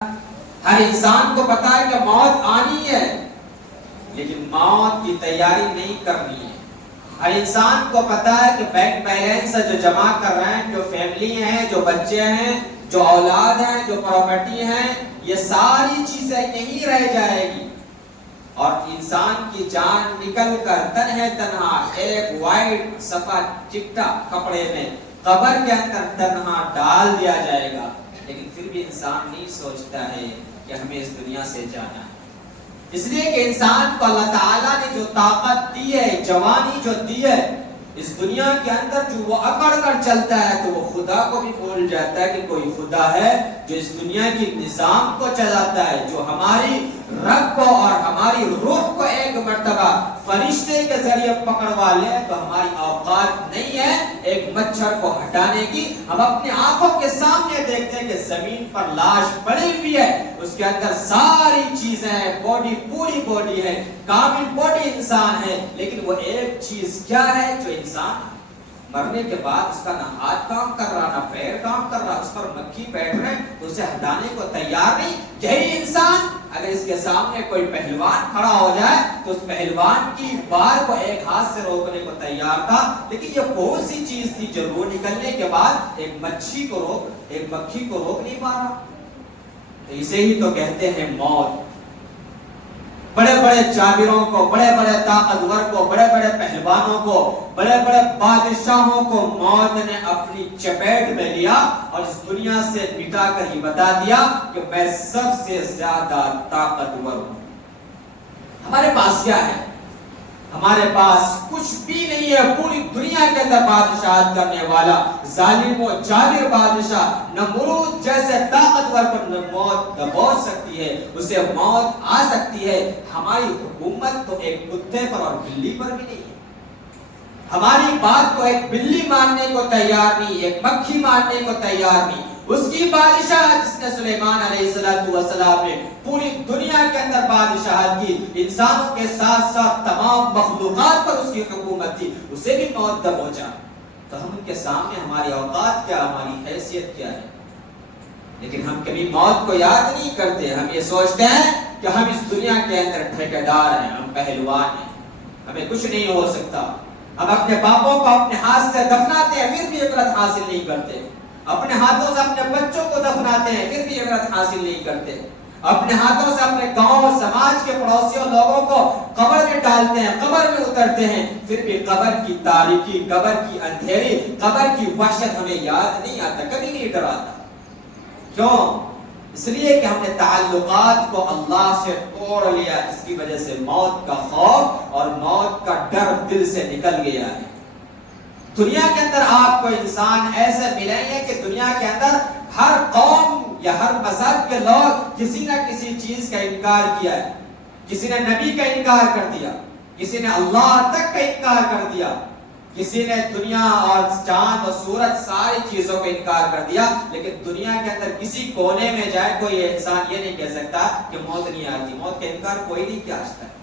ہر انسان کو پتا ہے کہ موت آنی ہے، لیکن موت کی تیاری نہیں کرنی ہے۔ ہر انسان کو پتا ہے کہ بینک بیلنس جو جمع کر رہے ہیں، جو فیملی ہیں، جو بچے ہیں، جو اولاد ہیں، جو پراپرٹی ہیں، یہ ساری چیزیں یہیں رہ جائے گی، اور انسان کی جان نکل کر تنہا ایک وائٹ صفحہ چکٹا کپڑے میں قبر کے اندر تنہا ڈال دیا جائے گا۔ لیکن پھر بھی انسان نہیں سوچتا ہے کہ ہمیں اس دنیا سے جانا ہے، اس لیے کہ انسان کو اللہ تعالیٰ نے جو طاقت دی ہے، جوانی جو دی ہے، اس دنیا کے اندر جو وہ اکڑ کر چلتا ہے تو وہ خدا کو بھی بھول جاتا ہے کہ کوئی خدا ہے جو اس دنیا کی نظام کو چلاتا ہے، جو ہماری رب کو اور ہماری روح کو ایک مرتبہ فرشتے کے ذریعے پکڑوا لے تو ہماری اوقات نہیں ہے ایک مچھر کو ہٹانے کی۔ ہم اپنی آنکھوں کے سامنے دیکھتے ہیں کہ زمین پر لاش پڑی ہوئی ہے، اس کے اندر ساری چیزیں ہیں، باڈی پوری باڈی ہے، کامل باڈی انسان ہے، لیکن وہ ایک چیز کیا ہے جو انسان مرنے کے بعد اس کا نہ ہاتھ کام کر رہا نہ پیر کام کر رہا، اس پر مکھی بیٹھ رہے تو اسے ہٹانے کو تیار نہیں۔ یہی انسان اگر اس کے سامنے کوئی پہلوان کھڑا ہو جائے تو اس پہلوان کی بار کو ایک ہاتھ سے روکنے کو تیار تھا، لیکن یہ کون سی چیز تھی جو روح نکلنے کے بعد ایک مکھی کو روک نہیں پا رہا؟ اسے ہی تو کہتے ہیں موت۔ بڑے بڑے جابروں کو، بڑے بڑے طاقتور کو، بڑے بڑے پہلوانوں کو، بڑے بڑے بادشاہوں کو موت نے اپنی چپیٹ میں لیا اور اس دنیا سے مٹا کر ہی بتا دیا کہ میں سب سے زیادہ طاقتور ہوں۔ ہمارے پاس کیا ہے؟ ہمارے پاس کچھ بھی نہیں ہے۔ پوری دنیا کے اندر بادشاہت کرنے والا ظالم و جابر بادشاہ نمرود جیسے طاقتور پر موت دبو سکتی ہے، اسے موت آ سکتی ہے۔ ہماری حکومت تو ایک کتے پر اور بلی پر بھی نہیں ہے۔ ہماری بات کو ایک بلی ماننے کو تیار نہیں، ایک مکھی ماننے کو تیار نہیں۔ اس کی بادشاہ جس نے سلیمان علیہ السلام نے پوری دنیا کے اندر بادشاہت کی، انسانوں کے ساتھ ساتھ تمام مخلوقات پر اس کی حکومت تھی، اسے بھی موت دبوچا۔ تو ہم ان کے سامنے ہماری اوقات کیا، ہماری حیثیت کیا ہے؟ لیکن ہم کبھی موت کو یاد نہیں کرتے۔ ہم یہ سوچتے ہیں کہ ہم اس دنیا کے اندر ٹھیکیدار ہیں، ہم پہلوان ہیں، ہمیں کچھ نہیں ہو سکتا۔ ہم اپنے باپوں کو اپنے ہاتھ سے دفناتے ہیں، پھر بھی عبرت حاصل نہیں کرتے۔ اپنے ہاتھوں سے اپنے بچوں کو دفناتے ہیں، پھر بھی عبرت حاصل نہیں کرتے۔ اپنے ہاتھوں سے اپنے گاؤں سماج کے پڑوسیوں لوگوں کو قبر میں ڈالتے ہیں، قبر میں اترتے ہیں، پھر بھی قبر کی تاریکی، قبر کی اندھیری، قبر کی وحشت ہمیں یاد نہیں آتا، کبھی نہیں ڈراتا۔ کیوں؟ اس لیے کہ ہم نے تعلقات کو اللہ سے توڑ لیا، اس کی وجہ سے موت کا خوف اور موت کا ڈر دل سے نکل گیا ہے۔ دنیا کے اندر آپ کو انسان ایسے ملیں گے کہ دنیا کے اندر ہر قوم یا ہر مذہب کے لوگ کسی نہ کسی چیز کا انکار کیا ہے۔ کسی نے نبی کا انکار کر دیا، کسی نے اللہ تک کا انکار کر دیا، کسی نے دنیا اور چاند اور سورج ساری چیزوں کا انکار کر دیا، لیکن دنیا کے اندر کسی کونے میں جائے کوئی انسان یہ نہیں کہہ سکتا کہ موت نہیں آتی۔ موت کا انکار کوئی نہیں کیا آج تک۔